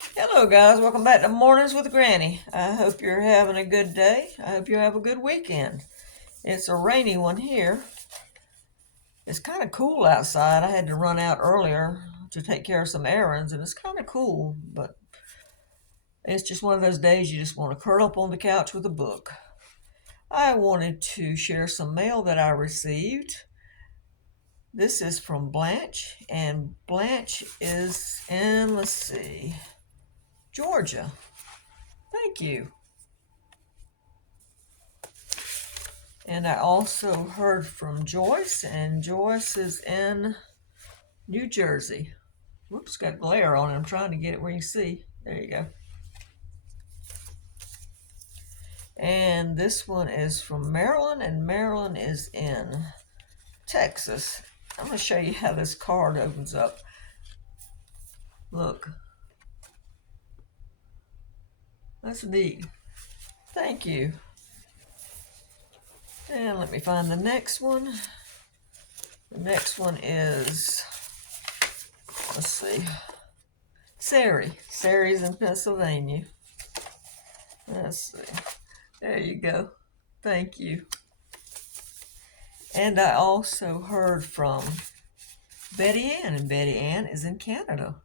Hello, guys. Welcome back to Mornings with Granny. I hope you're having a good day. I hope you have a good weekend. It's a rainy one here. It's kind of cool outside. I had to run out earlier to take care of some errands, and it's kind of cool, but it's just one of those days you just want to curl up on the couch with a book. I wanted to share some mail that I received. This is from Blanche, and Blanche is in, let's see, Georgia. Thank you. And I also heard from Joyce, and Joyce is in New Jersey. Whoops, got glare on it. I'm trying to get it where you see. There you go. And this one is from Maryland, and Maryland is in Texas. I'm going to show you how this card opens up. Look. That's neat. Thank you. And let me find the next one. The next one is, let's see, Sari. Sari's in Pennsylvania. Let's see. There you go. Thank you. And I also heard from Betty Ann, and Betty Ann is in Canada.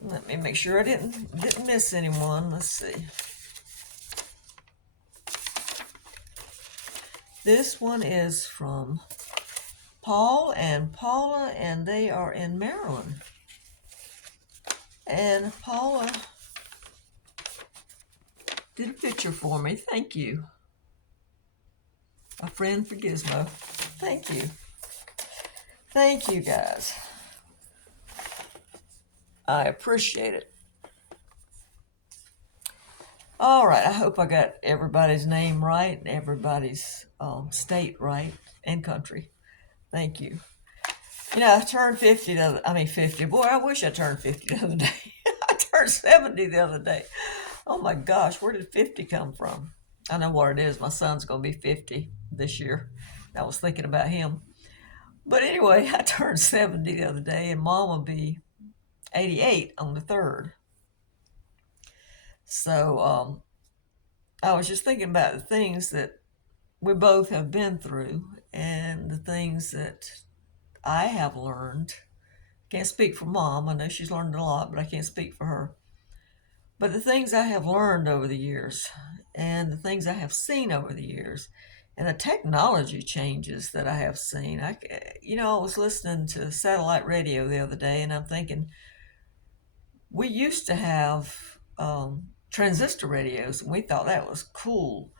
Let me make sure I didn't miss anyone. Let's see. This one is from Paul and Paula, and they are in Maryland. And Paula did a picture for me. Thank you. A friend for Gizmo. Thank you. Thank you, guys. I appreciate it. All right, I hope I got everybody's name right and everybody's state right and country. Thank you. You know, I turned 50 50. Boy, I wish I turned 50 the other day. I turned 70 the other day. Oh my gosh, where did 50 come from? I know what it is. My son's going to be 50 this year. I was thinking about him. But anyway, I turned 70 the other day, and Mom will be 88 on the 3rd. So I was just thinking about the things that we both have been through and the things that I have learned. Can't speak for Mom. I know she's learned a lot, but I can't speak for her. But the things I have learned over the years and the things I have seen over the years and the technology changes that I have seen. I was listening to satellite radio the other day, and I'm thinking, we used to have transistor radios, and we thought that was cool.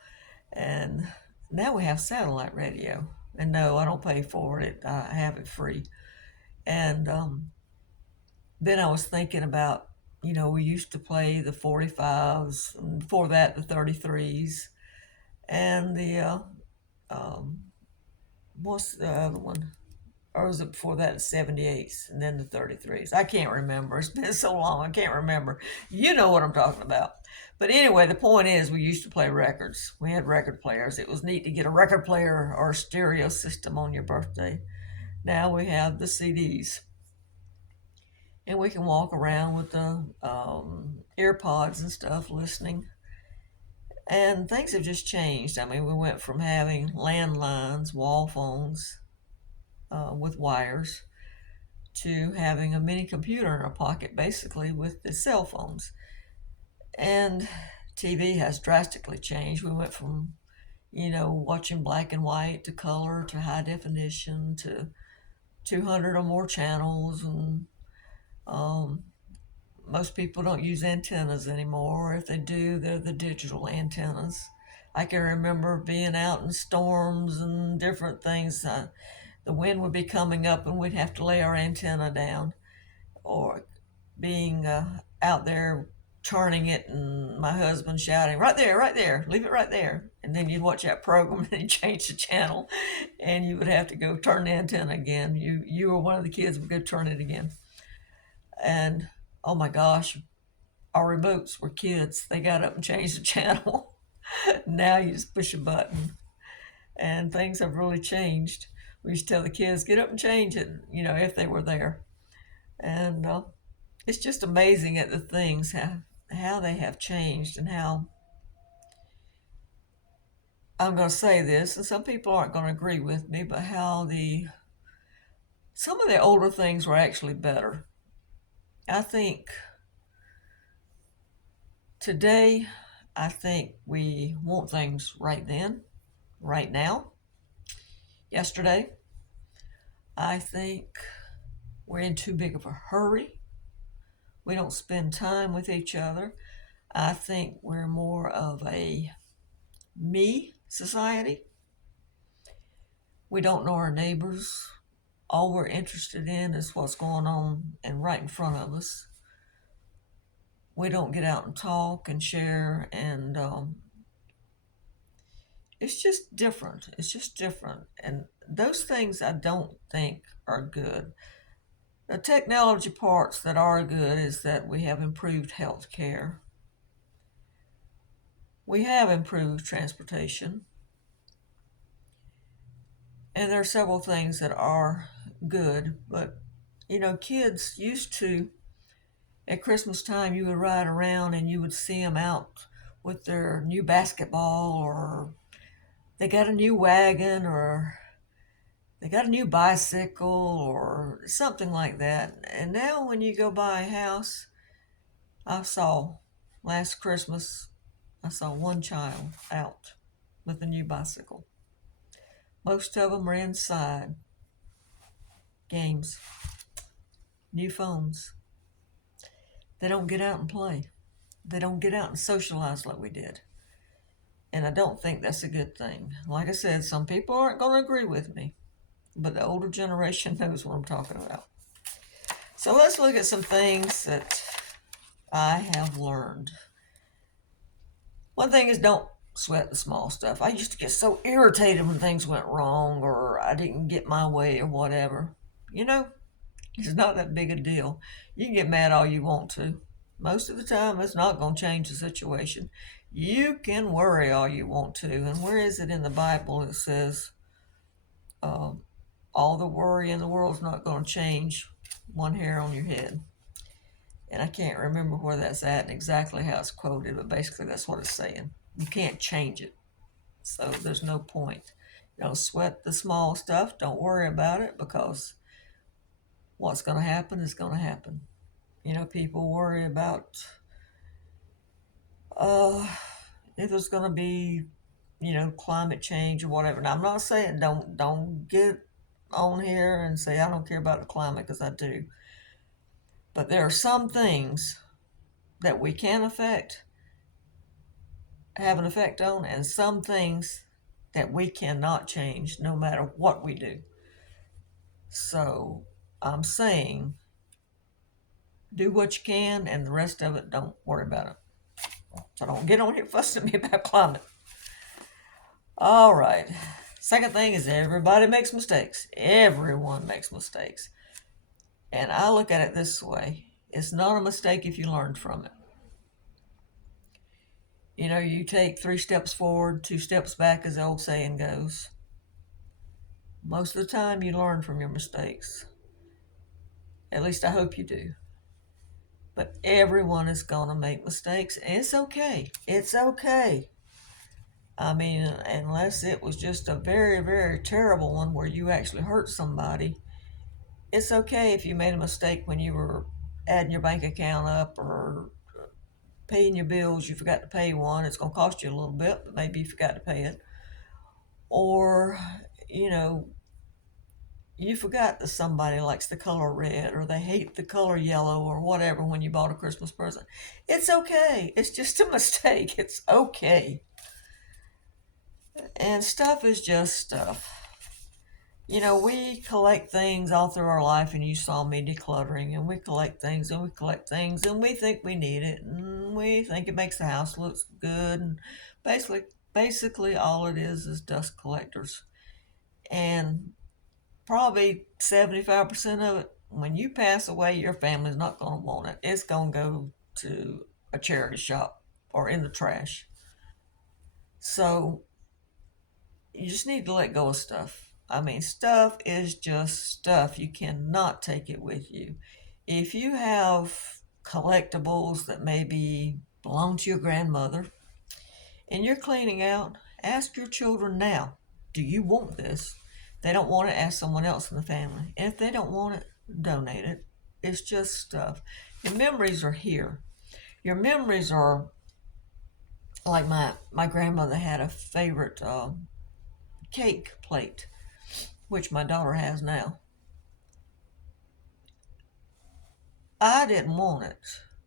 And now we have satellite radio. And no, I don't pay for it. I have it free. And then I was thinking about, we used to play the 45s, and before that, the 33s, and the, what's the other one? Or was it before that, the 78s, and then the 33s? I can't remember. It's been so long, I can't remember. You know what I'm talking about. But anyway, the point is, we used to play records. We had record players. It was neat to get a record player or a stereo system on your birthday. Now we have the CDs. And we can walk around with the earpods and stuff listening. And things have just changed. I mean, we went from having landlines, wall phones with wires, to having a mini computer in our pocket, basically, with the cell phones. And TV has drastically changed. We went from, watching black and white to color to high definition to 200 or more channels, and most people don't use antennas anymore. If they do, they're the digital antennas. I can remember being out in storms and different things. The wind would be coming up and we'd have to lay our antenna down, or being out there turning it and my husband shouting, right there, leave it right there. And then you'd watch that program and he'd change the channel and you would have to go turn the antenna again. You were one of the kids would go turn it again. And oh my gosh, our remotes were kids. They got up and changed the channel. Now you just push a button, and things have really changed. We used to tell the kids, get up and change it, if they were there. And it's just amazing at the things, how they have changed, and how, I'm going to say this, and some people aren't going to agree with me, but how some of the older things were actually better. I think today, I think we want things right then, right now, yesterday. I think we're in too big of a hurry. We don't spend time with each other. I think we're more of a me society. We don't know our neighbors. All we're interested in is what's going on and right in front of us. We don't get out and talk and share, and it's just different. It's just different. And those things I don't think are good. The technology parts that are good is that we have improved health care. We have improved transportation. And there are several things that are good, but kids used to, at Christmas time, you would ride around and you would see them out with their new basketball, or they got a new wagon, or they got a new bicycle, or something like that. And now, when you go by a house, I saw last Christmas, I saw one child out with a new bicycle. Most of them are inside, games, new phones. They don't get out and play. They don't get out and socialize like we did. And I don't think that's a good thing. Like I said, some people aren't going to agree with me, but the older generation knows what I'm talking about. So let's look at some things that I have learned. One thing is, don't sweat the small stuff. I used to get so irritated when things went wrong, or I didn't get my way, or whatever. You know, it's not that big a deal. You can get mad all you want to. Most of the time, it's not going to change the situation. You can worry all you want to. And where is it in the Bible that says, um, all the worry in the world is not going to change one hair on your head? And I can't remember where that's at and exactly how it's quoted, but basically that's what it's saying. You can't change it. So there's no point. Sweat the small stuff. Don't worry about it, because what's going to happen is going to happen. People worry about uh, if there's going to be, climate change or whatever. Now, I'm not saying don't get on here and say I don't care about the climate, because I do. But there are some things that we can have an effect on, and some things that we cannot change no matter what we do. So I'm saying do what you can, and the rest of it, don't worry about it. So don't get on here fussing at me about climate. All right. Second thing is, everybody makes mistakes. Everyone makes mistakes. And I look at it this way: it's not a mistake if you learned from it. You take 3 steps forward, 2 steps back, as the old saying goes. Most of the time, you learn from your mistakes. At least I hope you do. But everyone is going to make mistakes, and it's okay. It's okay. I mean, unless it was just a very, very terrible one where you actually hurt somebody, it's okay if you made a mistake when you were adding your bank account up, or paying your bills. You forgot to pay one. It's going to cost you a little bit, but maybe you forgot to pay it. Or, you know, you forgot that somebody likes the color red, or they hate the color yellow, or whatever, when you bought a Christmas present. It's okay. It's just a mistake. It's okay. And stuff is just stuff. We collect things all through our life, and you saw me decluttering, and we collect things and we collect things, and we think we need it, and we think it makes the house look good, and basically all it is dust collectors. And probably 75% of it, when you pass away, your family's not going to want it. It's going to go to a charity shop or in the trash. So you just need to let go of stuff. I mean, stuff is just stuff. You cannot take it with you. If you have collectibles that maybe belong to your grandmother and you're cleaning out, ask your children now, do you want this? If they don't want it, ask someone else in the family. And if they don't want it, donate it. It's just stuff. Your memories are here. Your memories are like my grandmother had a favorite cake plate, which my daughter has now. I didn't want it.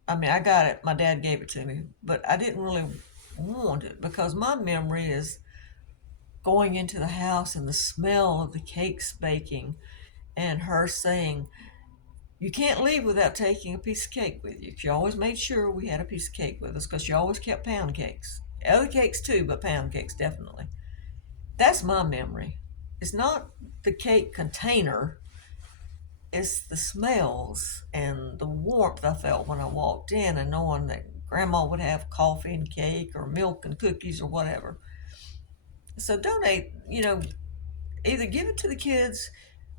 I mean, I got it. My dad gave it to me, but I didn't really want it because my memory is going into the house and the smell of the cakes baking and her saying, "You can't leave without taking a piece of cake with you." She always made sure we had a piece of cake with us because she always kept pound cakes. Other cakes too, but pound cakes definitely. That's my memory. It's not the cake container, it's the smells and the warmth I felt when I walked in and knowing that grandma would have coffee and cake or milk and cookies or whatever. So donate, either give it to the kids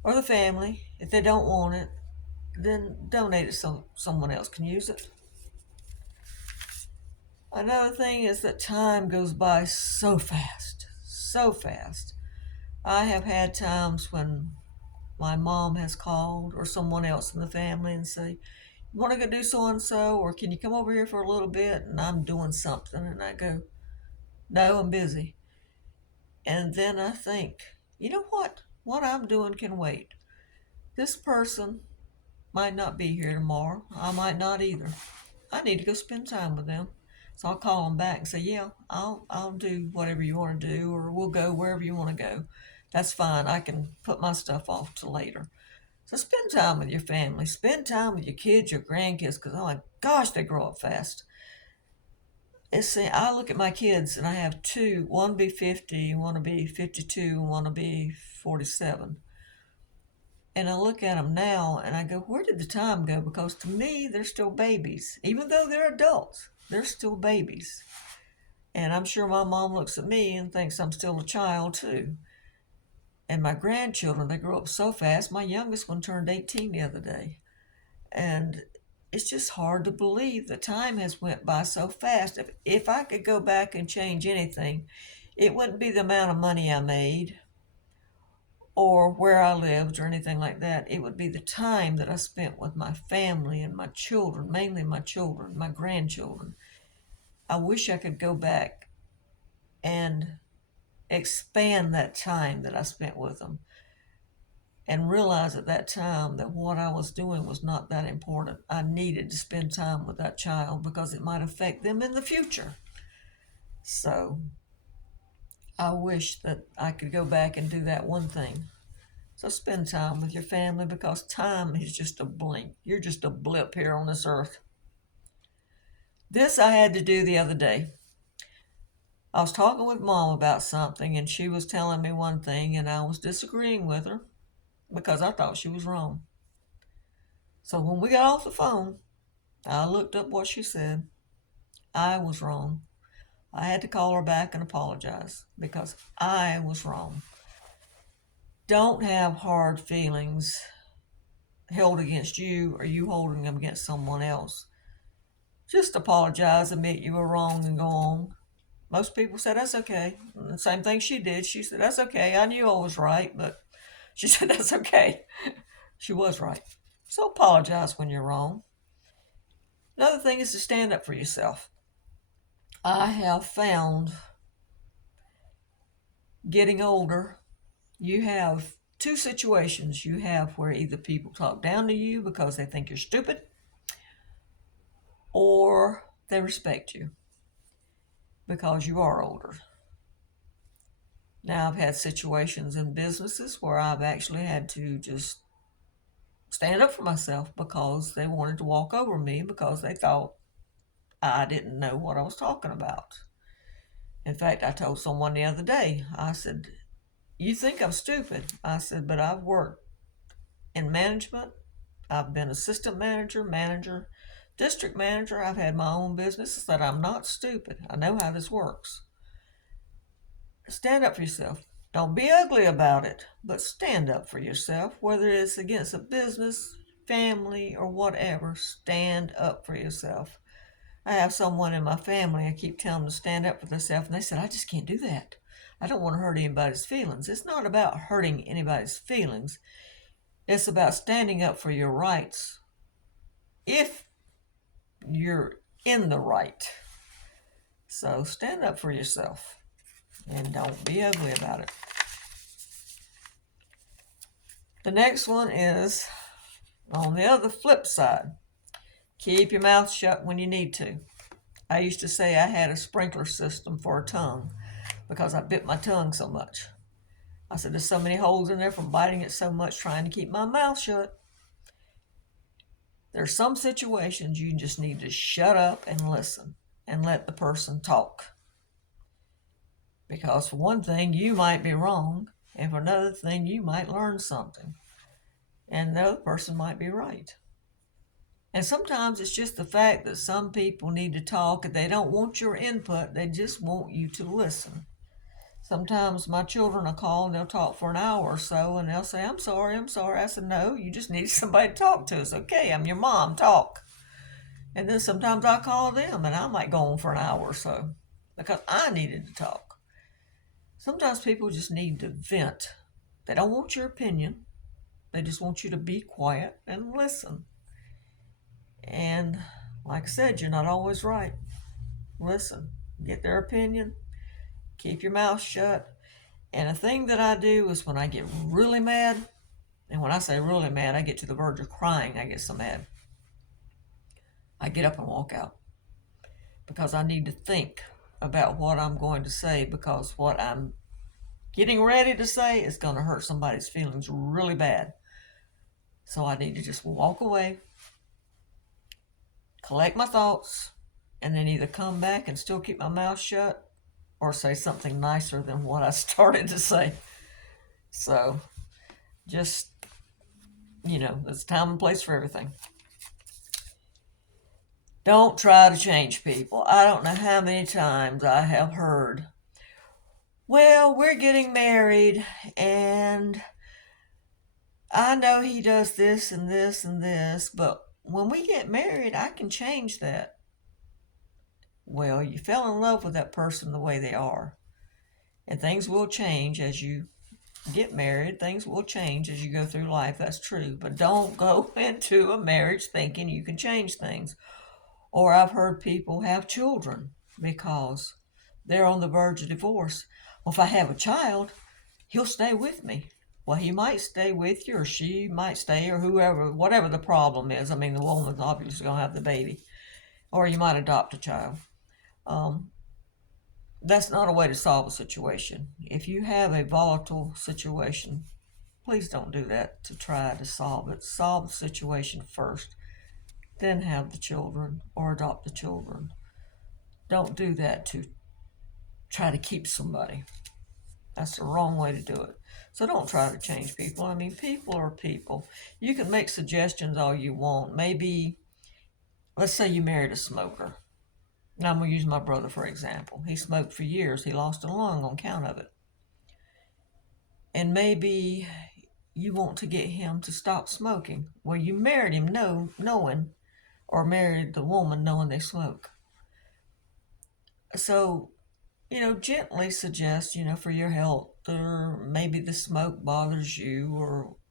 or the family. If they don't want it, then donate it so someone else can use it. Another thing is that time goes by so fast, so fast. I have had times when my mom has called or someone else in the family and say, "You want to go do so and so, or can you come over here for a little bit?" And I'm doing something, and I go, "No, I'm busy." And then I think, you know what? What I'm doing can wait. This person might not be here tomorrow. I might not either. I need to go spend time with them. So I'll call them back and say, "Yeah, I'll do whatever you want to do, or we'll go wherever you want to go. That's fine. I can put my stuff off to later." So spend time with your family. Spend time with your kids, your grandkids, because oh my gosh, they grow up fast. I look at my kids and I have two. One be 50, one to be 52, and one to be 47. And I look at them now and I go, where did the time go? Because to me, they're still babies. Even though they're adults, they're still babies. And I'm sure my mom looks at me and thinks I'm still a child too. And my grandchildren, they grow up so fast. My youngest one turned 18 the other day. And it's just hard to believe the time has went by so fast. If I could go back and change anything, it wouldn't be the amount of money I made or where I lived or anything like that. It would be the time that I spent with my family and my children, mainly my children, my grandchildren. I wish I could go back and expand that time that I spent with them and realize at that time that what I was doing was not that important. I needed to spend time with that child because it might affect them in the future. So I wish that I could go back and do that one thing. So spend time with your family because time is just a blink. You're just a blip here on this earth. This I had to do the other day. I was talking with mom about something and she was telling me one thing and I was disagreeing with her because I thought she was wrong. So when we got off the phone, I looked up what she said. I was wrong. I had to call her back and apologize because I was wrong. Don't have hard feelings held against you or you holding them against someone else. Just apologize, admit you were wrong, and go on. Most people said, "That's okay." And the same thing she did. She said, "That's okay. I knew I was right," but she said, "That's okay." She was right. So apologize when you're wrong. Another thing is to stand up for yourself. I have found getting older, you have two situations. You have where either people talk down to you because they think you're stupid or they respect you because you are older. Now, I've had situations in businesses where I've actually had to just stand up for myself because they wanted to walk over me because they thought I didn't know what I was talking about. In fact, I told someone the other day, I said, "You think I'm stupid." I said, "But I've worked in management. I've been assistant manager, manager, district manager. I've had my own business. I said, I'm not stupid. I know how this works." Stand up for yourself. Don't be ugly about it, but stand up for yourself, whether it's against a business, family, or whatever, stand up for yourself. I have someone in my family, I keep telling them to stand up for themselves, and they said, I just can't do that. I don't want to hurt anybody's feelings. It's not about hurting anybody's feelings. It's about standing up for your rights if you're in the right. So stand up for yourself and don't be ugly about it. The next one is on the other flip side. Keep your mouth shut when you need to. I used to say I had a sprinkler system for a tongue because I bit my tongue so much. I said there's so many holes in there from biting it so much trying to keep my mouth shut. There's some situations you just need to shut up and listen and let the person talk. Because for one thing, you might be wrong, and for another thing, you might learn something, and the other person might be right. And sometimes it's just the fact that some people need to talk and they don't want your input, they just want you to listen. Sometimes my children will call and they'll talk for an hour or so and they'll say, I'm sorry. I said, no, you just need somebody to talk to us. Okay, I'm your mom, talk. And then sometimes I call them and I might go on for an hour or so because I needed to talk. Sometimes people just need to vent. They don't want your opinion. They just want you to be quiet and listen. And like I said, you're not always right. Listen, get their opinion, keep your mouth shut. And a thing that I do is when I get really mad, and when I say really mad, I get to the verge of crying, I get so mad. I get up and walk out because I need to think about what I'm going to say, because what I'm getting ready to say is going to hurt somebody's feelings really bad. So I need to just walk away, collect my thoughts, and then either come back and still keep my mouth shut or say something nicer than what I started to say. So just, there's a time and place for everything. Don't try to change people. I don't know how many times I have heard, well, we're getting married and I know he does this and this and this, but when we get married, I can change that. Well, you fell in love with that person the way they are. And things will change as you get married. Things will change as you go through life. That's true. But don't go into a marriage thinking you can change things. Or I've heard people have children because they're on the verge of divorce. Well, if I have a child, he'll stay with me. Well, he might stay with you, or she might stay, or whoever, whatever the problem is. I mean, the woman's obviously going to have the baby. Or you might adopt a child. That's not a way to solve a situation. If you have a volatile situation, please don't do that to try to solve it. Solve the situation first, then have the children or adopt the children. Don't do that to try to keep somebody. That's the wrong way to do it. So don't try to change people. I mean, people are people. You can make suggestions all you want. Maybe, let's say you married a smoker. Now I'm going to use my brother for example. He smoked for years. He lost a lung on account of it. And maybe you want to get him to stop smoking. Well, you married him knowing, or married the woman knowing they smoke. So, gently suggest, for your health, or maybe the smoke bothers you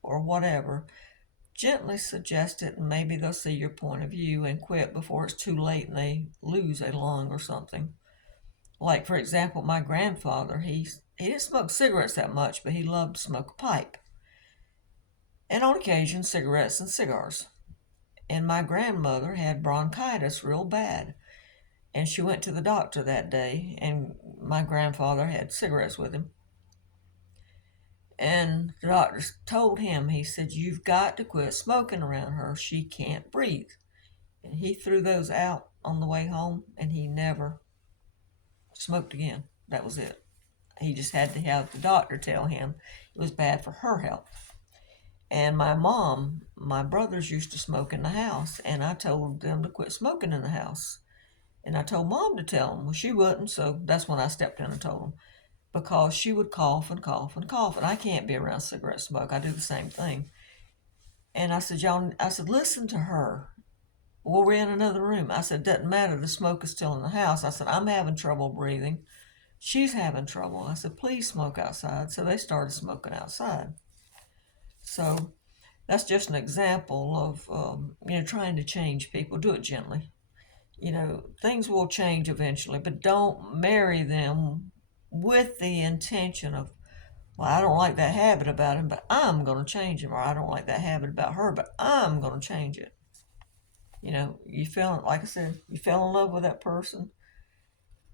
or whatever. Gently suggest it, and maybe they'll see your point of view and quit before it's too late and they lose a lung or something. Like, for example, my grandfather, he didn't smoke cigarettes that much, but he loved to smoke a pipe. And on occasion, cigarettes and cigars. And my grandmother had bronchitis real bad. And she went to the doctor that day, and my grandfather had cigarettes with him. And the doctor told him, he said, you've got to quit smoking around her. She can't breathe. And he threw those out on the way home, and he never smoked again. That was it. He just had to have the doctor tell him it was bad for her health. And my brothers used to smoke in the house, and I told them to quit smoking in the house. And I told Mom to tell them. Well, she wouldn't, so that's when I stepped in and told them. Because she would cough and cough and cough, and I can't be around cigarette smoke. I do the same thing. And I said, y'all, I said, listen to her. Well, we're in another room. I said, doesn't matter. The smoke is still in the house. I said, I'm having trouble breathing. She's having trouble. I said, please smoke outside. So they started smoking outside. So that's just an example of, trying to change people. Do it gently. Things will change eventually, but don't marry them with the intention of, well, I don't like that habit about him, but I'm going to change him. Or I don't like that habit about her, but I'm going to change it. You fell, like I said, you fell in love with that person.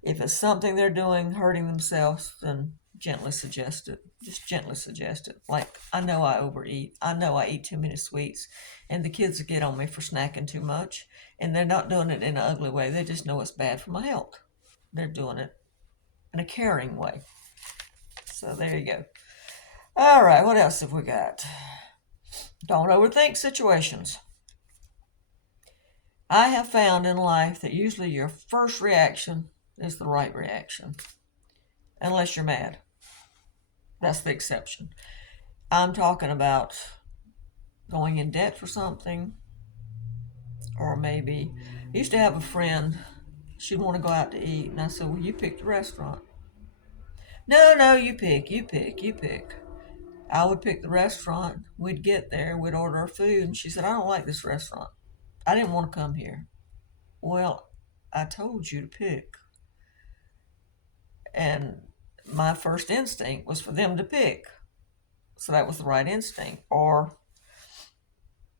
If it's something they're doing hurting themselves, then gently suggest it. Just gently suggest it. Like, I know I overeat. I know I eat too many sweets. And the kids get on me for snacking too much. And they're not doing it in an ugly way. They just know it's bad for my health. They're doing it in a caring way. So there you go. All right, what else have we got? Don't overthink situations. I have found in life that usually your first reaction is the right reaction, unless you're mad. That's the exception. I'm talking about going in debt for something, or maybe I used to have a friend, she'd want to go out to eat, and I said, well, you pick the restaurant. No, you pick. I would pick the restaurant. We'd get there, we'd order our food, and she said, I don't like this restaurant. I didn't want to come here. Well, I told you to pick. And my first instinct was for them to pick. So that was the right instinct. Or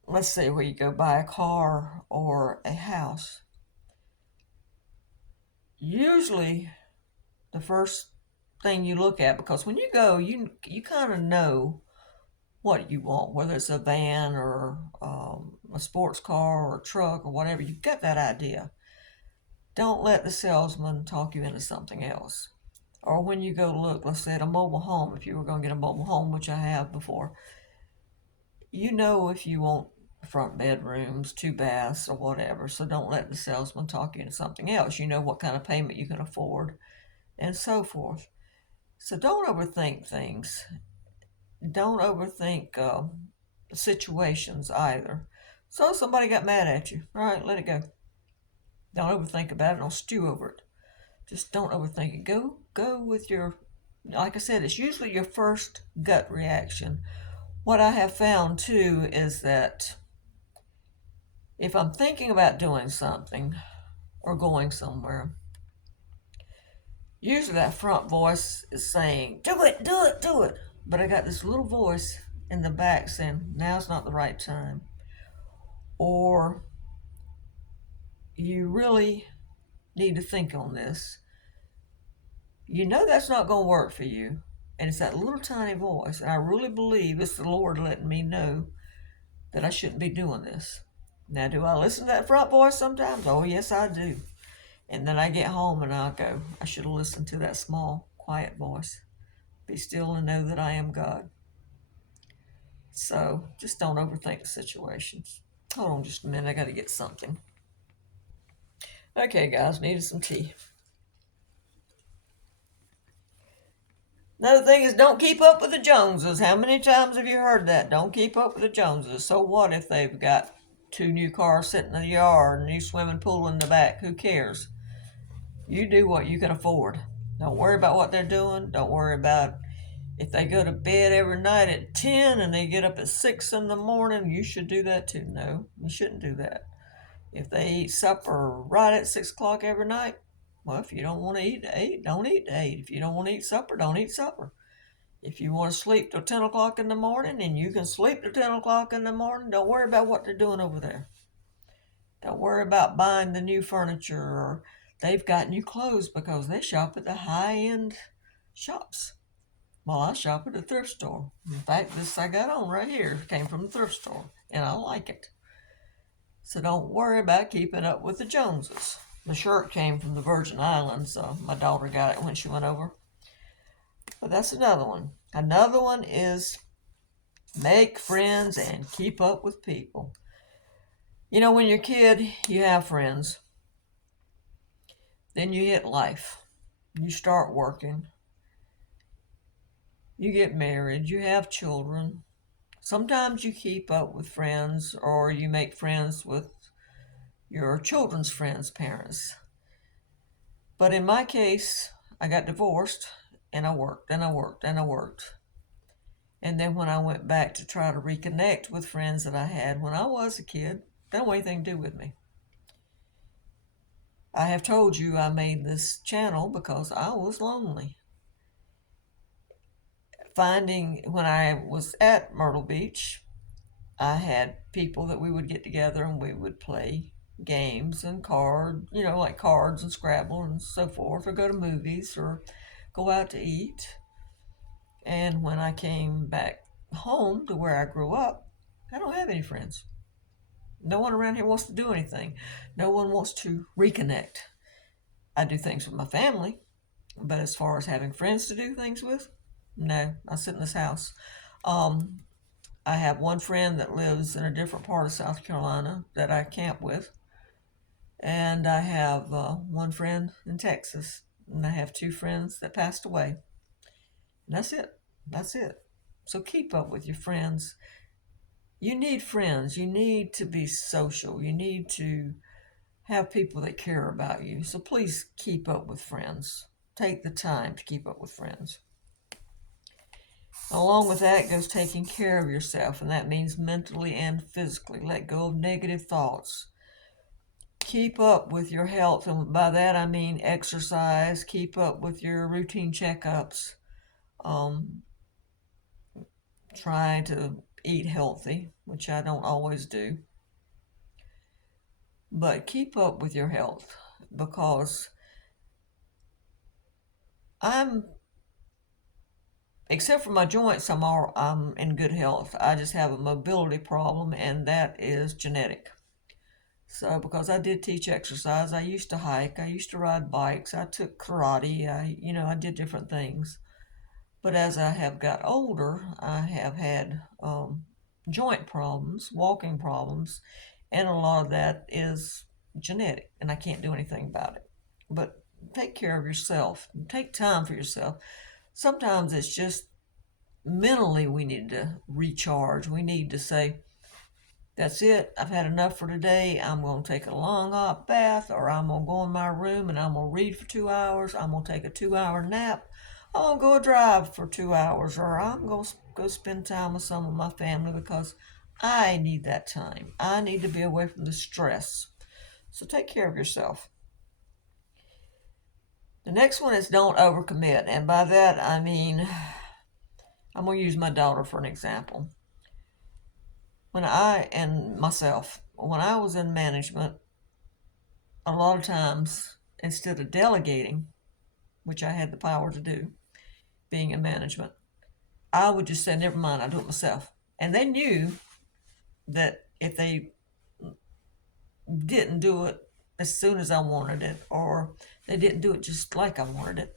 let's say where you go buy a car or a house. Usually the first thing you look at, because when you go, you kind of know what you want, whether it's a van or a sports car or a truck or whatever. You've got that idea. Don't let the salesman talk you into something else. Or when you go to look, let's say at a mobile home, if you were going to get a mobile home, which I have before, if you want front bedrooms, 2 baths, or whatever. So don't let the salesman talk you into something else. You know what kind of payment you can afford, and so forth. So don't overthink things. Don't overthink situations either. So somebody got mad at you. All right, let it go. Don't overthink about it. Don't stew over it. Just don't overthink it. Go with your, like I said, it's usually your first gut reaction. What I have found too is that if I'm thinking about doing something or going somewhere, usually that front voice is saying, do it. But I got this little voice in the back saying, now's not the right time. Or you really need to think on this. That's not going to work for you. And it's that little tiny voice. And I really believe it's the Lord letting me know that I shouldn't be doing this. Now, do I listen to that front voice sometimes? Oh, yes, I do. And then I get home and I'll go, I should have listened to that small, quiet voice. Be still and know that I am God. So just don't overthink the situations. Hold on just a minute. I got to get something. Okay, guys, needed some tea. Another thing is don't keep up with the Joneses. How many times have you heard that? Don't keep up with the Joneses. So what if they've got 2 new cars sitting in the yard, a new swimming pool in the back? Who cares? You do what you can afford. Don't worry about what they're doing. Don't worry about if they go to bed every night at 10 and they get up at 6 in the morning. You should do that too. No, you shouldn't do that. If they eat supper right at 6 o'clock every night, well, if you don't want to eat at 8, don't eat at 8. If you don't want to eat supper, don't eat supper. If you want to sleep till 10 o'clock in the morning and you can sleep till 10 o'clock in the morning, don't worry about what they're doing over there. Don't worry about buying the new furniture or they've got new clothes because they shop at the high-end shops. Well, I shop at a thrift store. In fact, this I got on right here came from the thrift store, and I like it. So don't worry about keeping up with the Joneses. The shirt came from the Virgin Islands. My daughter got it when she went over. But that's another one. Another one is make friends and keep up with people. When you're a kid, you have friends. Then you hit life. You start working. You get married. You have children. Sometimes you keep up with friends or you make friends with your children's friends' parents. But in my case, I got divorced and I worked and I worked and I worked. And then when I went back to try to reconnect with friends that I had when I was a kid, they don't want anything to do with me. I have told you I made this channel because I was lonely. Finding when I was at Myrtle Beach, I had people that we would get together and we would play games and like cards and Scrabble and so forth, or go to movies or go out to eat. And when I came back home to where I grew up, I don't have any friends. No one around here wants to do anything. No one wants to reconnect. I do things with my family, but as far as having friends to do things with, no. I sit in this house. Um, I have one friend that lives in a different part of South Carolina that I camp with, and I have one friend in Texas, and I have two friends that passed away. And that's it. That's it. So keep up with your friends. You need friends. You need to be social. You need to have people that care about you. So please keep up with friends. Take the time to keep up with friends. Along with that goes taking care of yourself, and that means mentally and physically. Let go of negative thoughts. Keep up with your health, and by that I mean exercise. Keep up with your routine checkups. Um, Try to eat healthy, which I don't always do. But keep up with your health because I'm, except for my joints, I'm in good health. I just have a mobility problem, and that is genetic. So, because I did teach exercise, I used to hike, I used to ride bikes, I took karate, I did different things. But as I have got older, I have had joint problems, walking problems, and a lot of that is genetic, and I can't do anything about it. But take care of yourself, take time for yourself. Sometimes it's just mentally we need to recharge. We need to say, that's it. I've had enough for today. I'm going to take a long hot bath, or I'm going to go in my room and I'm going to read for 2 hours. I'm going to take a 2 hour nap. I'm going to go drive for 2 hours, or I'm going to go spend time with some of my family because I need that time. I need to be away from the stress. So take care of yourself. The next one is don't overcommit. And by that, I mean, I'm going to use my daughter for an example. When I was in management, a lot of times, instead of delegating, which I had the power to do, being in management, I would just say, never mind, I'll do it myself. And they knew that if they didn't do it as soon as I wanted it, or they didn't do it just like I wanted it,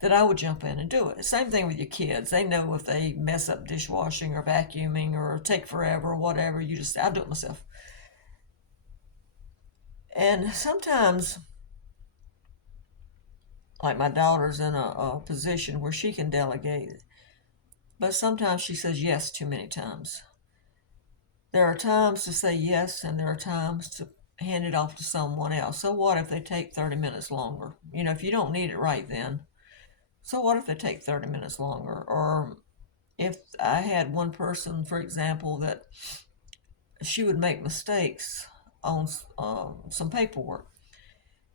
that I would jump in and do it. Same thing with your kids. They know if they mess up dishwashing or vacuuming or take forever or whatever, you just say, I'll do it myself. And sometimes, like my daughter's in a position where she can delegate, but sometimes she says yes too many times. There are times to say yes, and there are times to hand it off to someone else. So what if they take 30 minutes longer? If you don't need it right then, so what if they take 30 minutes longer? Or if I had one person, for example, that she would make mistakes on some paperwork,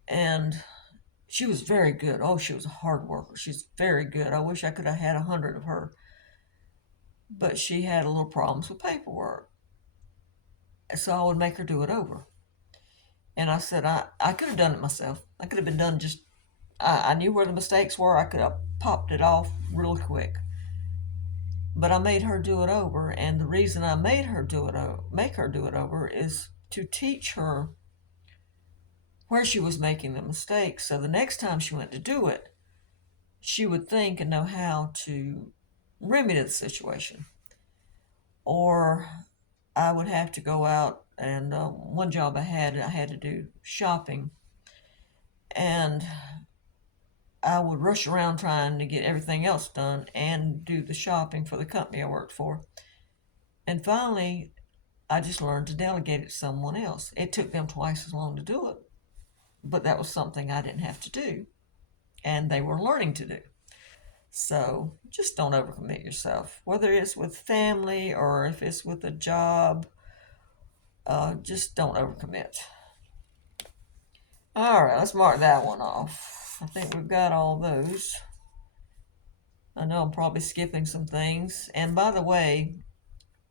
and she was very good. Oh, she was a hard worker. She's very good. I wish I could have had 100 of her. But she had a little problems with paperwork. So I would make her do it over. And I said, I could have done it myself. I could have been done I knew where the mistakes were. I could have popped it off real quick. But I made her do it over. And the reason I made her make her do it over is to teach her where she was making the mistakes. So the next time she went to do it, she would think and know how to remedy the situation. Or I would have to go out, and one job I had to do shopping, and I would rush around trying to get everything else done and do the shopping for the company I worked for. And finally, I just learned to delegate it to someone else. It took them twice as long to do it, but that was something I didn't have to do, and they were learning to do. So just don't overcommit yourself, whether it's with family or if it's with a job. Just don't overcommit. All right, let's mark that one off. I think we've got all those. I know I'm probably skipping some things. And by the way,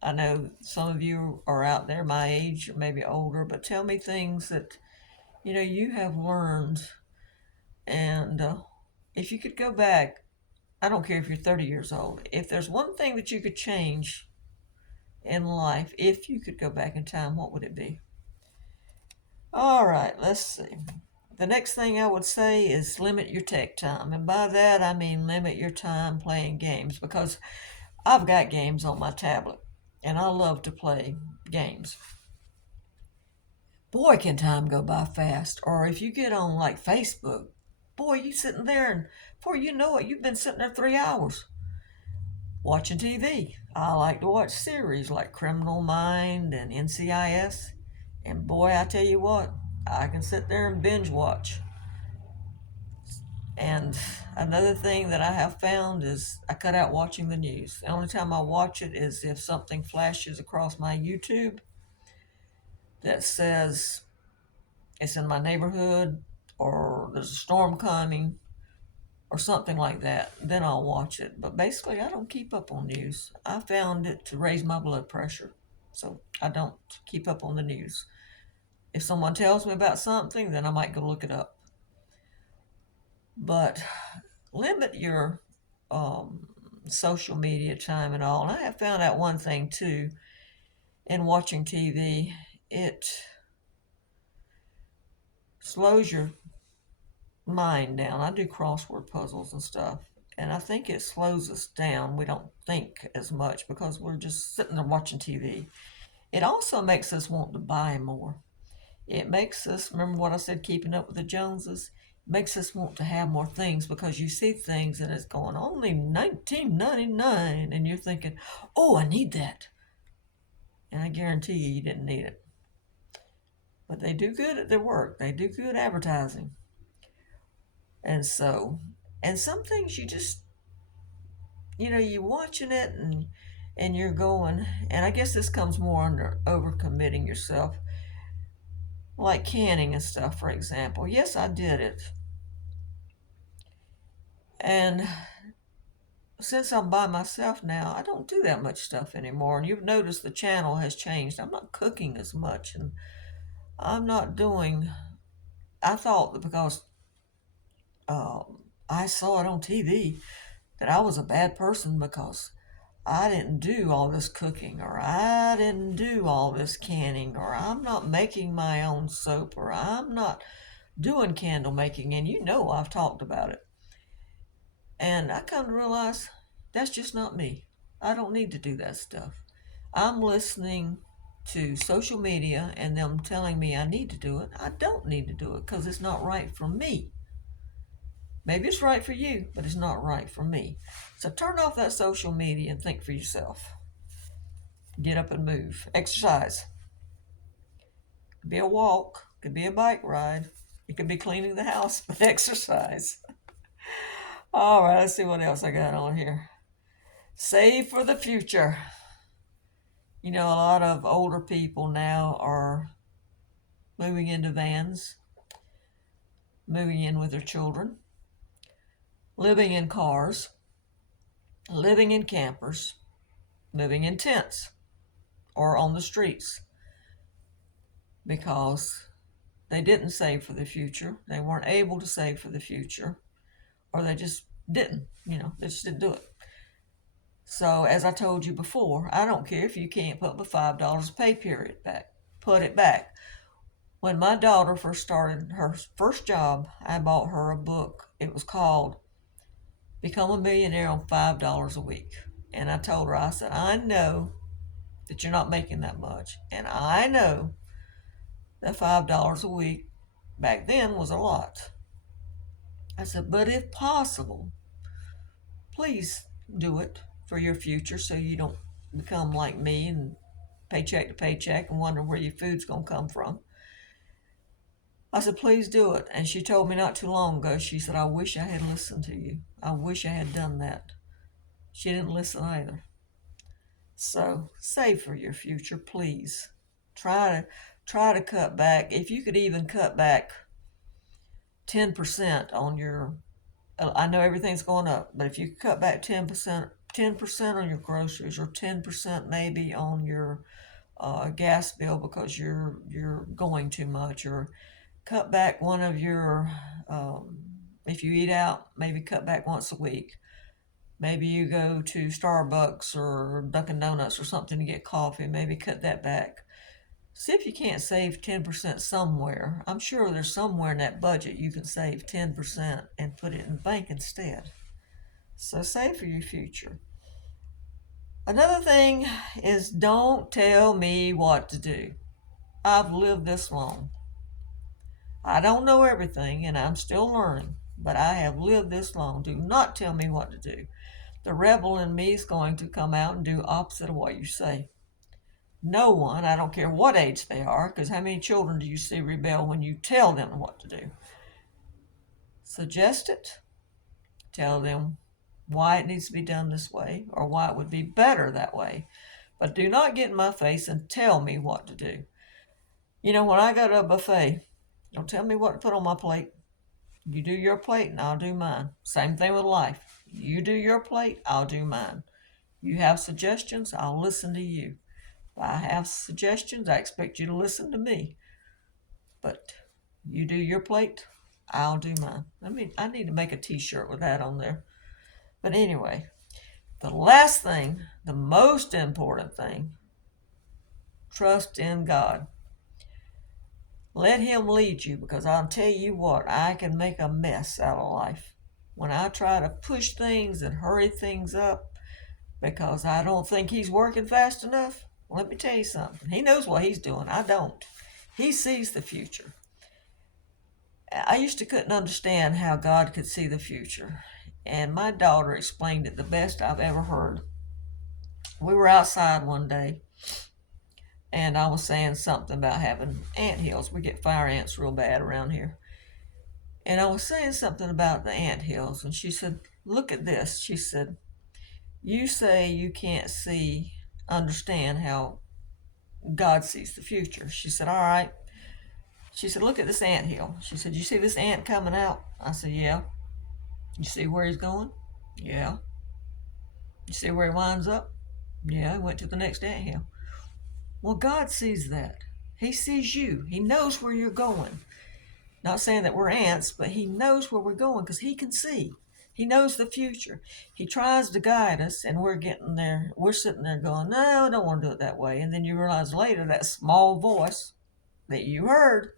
I know some of you are out there my age or maybe older, but tell me things that you have learned. And if you could go back, I don't care if you're 30 years old, if there's one thing that you could change in life, if you could go back in time, what would it be? All right, let's see. The next thing I would say is limit your tech time. And by that, I mean limit your time playing games, because I've got games on my tablet and I love to play games. Boy, can time go by fast. Or if you get on like Facebook, boy, you sitting there and before you know it, you've been sitting there 3 hours watching TV. I like to watch series like Criminal Mind and NCIS. And boy, I tell you what, I can sit there and binge watch. And another thing that I have found is I cut out watching the news. The only time I watch it is if something flashes across my YouTube that says it's in my neighborhood or there's a storm coming or something like that. Then I'll watch it. But basically, I don't keep up on news. I found it to raise my blood pressure. So I don't keep up on the news. If someone tells me about something, then I might go look it up. But limit your social media time and all. And I have found out one thing too in watching TV. It slows your mind down. I do crossword puzzles and stuff, and I think it slows us down. We don't think as much because we're just sitting there watching TV. It also makes us want to buy more. It makes us, remember what I said, keeping up with the Joneses? It makes us want to have more things because you see things and it's going only $19.99 and you're thinking, oh, I need that. And I guarantee you didn't need it. But they do good at their work. They do good advertising. And so, and some things you just, you're watching it and you're going, and I guess this comes more under overcommitting yourself, like canning and stuff, for example. Yes, I did it. And since I'm by myself now, I don't do that much stuff anymore. And you've noticed the channel has changed. I'm not cooking as much, and I'm not doing. I thought that because I saw it on TV that I was a bad person because I didn't do all this cooking, or I didn't do all this canning, or I'm not making my own soap, or I'm not doing candle making. And I've talked about it. And I come to realize that's just not me. I don't need to do that stuff. I'm listening to social media and them telling me I need to do it. I don't need to do it because it's not right for me. Maybe it's right for you, but it's not right for me. So turn off that social media and think for yourself. Get up and move. Exercise. It could be a walk. It could be a bike ride. It could be cleaning the house, but exercise. All right, let's see what else I got on here. Save for the future. A lot of older people now are moving into vans, moving in with their children, living in cars, living in campers, living in tents or on the streets because they didn't save for the future. They weren't able to save for the future, or they just didn't, they just didn't do it. So as I told you before, I don't care if you can't put the $5 pay period back. Put it back. When my daughter first started her first job, I bought her a book. It was called Become a Millionaire on $5 a Week. And I told her, I said, I know that you're not making that much. And I know that $5 a week back then was a lot. I said, but if possible, please do it for your future so you don't become like me and paycheck to paycheck and wonder where your food's going to come from. I said, please do it. And she told me not too long ago, she said, I wish I had listened to you. I wish I had done that. She didn't listen either. So save for your future, please. Try to cut back. If you could even cut back 10% on your, I know everything's going up, but if you could cut back 10% on your groceries, or 10% maybe on your gas bill because you're going too much, or cut back one of your, if you eat out, maybe cut back once a week. Maybe you go to Starbucks or Dunkin' Donuts or something to get coffee. Maybe cut that back. See if you can't save 10% somewhere. I'm sure there's somewhere in that budget you can save 10% and put it in the bank instead. So save for your future. Another thing is, don't tell me what to do. I've lived this long. I don't know everything and I'm still learning, but I have lived this long. Do not tell me what to do. The rebel in me is going to come out and do opposite of what you say. No one, I don't care what age they are, because how many children do you see rebel when you tell them what to do? Suggest it. Tell them why it needs to be done this way or why it would be better that way. But do not get in my face and tell me what to do. You know, when I go to a buffet, don't tell me what to put on my plate. You do your plate and I'll do mine. Same thing with life. You do your plate, I'll do mine. You have suggestions, I'll listen to you. If I have suggestions, I expect you to listen to me. But you do your plate, I'll do mine. I need to make a t-shirt with that on there. But anyway, the last thing, the most important thing, trust in God. Let Him lead you, because I'll tell you what, I can make a mess out of life. When I try to push things and hurry things up because I don't think He's working fast enough, let me tell you something. He knows what He's doing. I don't. He sees the future. I used to couldn't understand how God could see the future. And my daughter explained it the best I've ever heard. We were outside one day, and I was saying something about having ant hills. We get fire ants real bad around here. And I was saying something about the ant hills, and she said, look at this. She said, you say you can't understand how God sees the future. She said, all right. She said, look at this ant hill. She said, you see this ant coming out? I said, yeah. You see where he's going? Yeah. You see where he winds up? Yeah, he went to the next ant hill. Well, God sees that. He sees you. He knows where you're going. Not saying that we're ants, but He knows where we're going because He can see. He knows the future. He tries to guide us, and we're getting there. We're sitting there going, no, I don't want to do it that way. And then you realize later that small voice that you heard,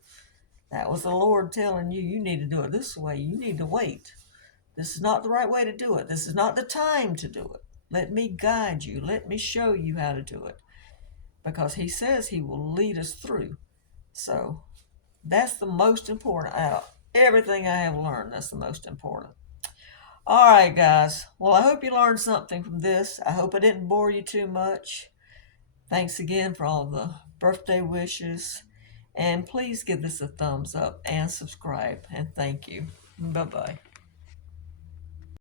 that was the Lord telling you, you need to do it this way. You need to wait. This is not the right way to do it. This is not the time to do it. Let me guide you. Let me show you how to do it. Because He says He will lead us through. So that's the most important out of everything I have learned. That's the most important. All right, guys. Well, I hope you learned something from this. I hope I didn't bore you too much. Thanks again for all the birthday wishes. And please give this a thumbs up and subscribe. And thank you. Bye-bye.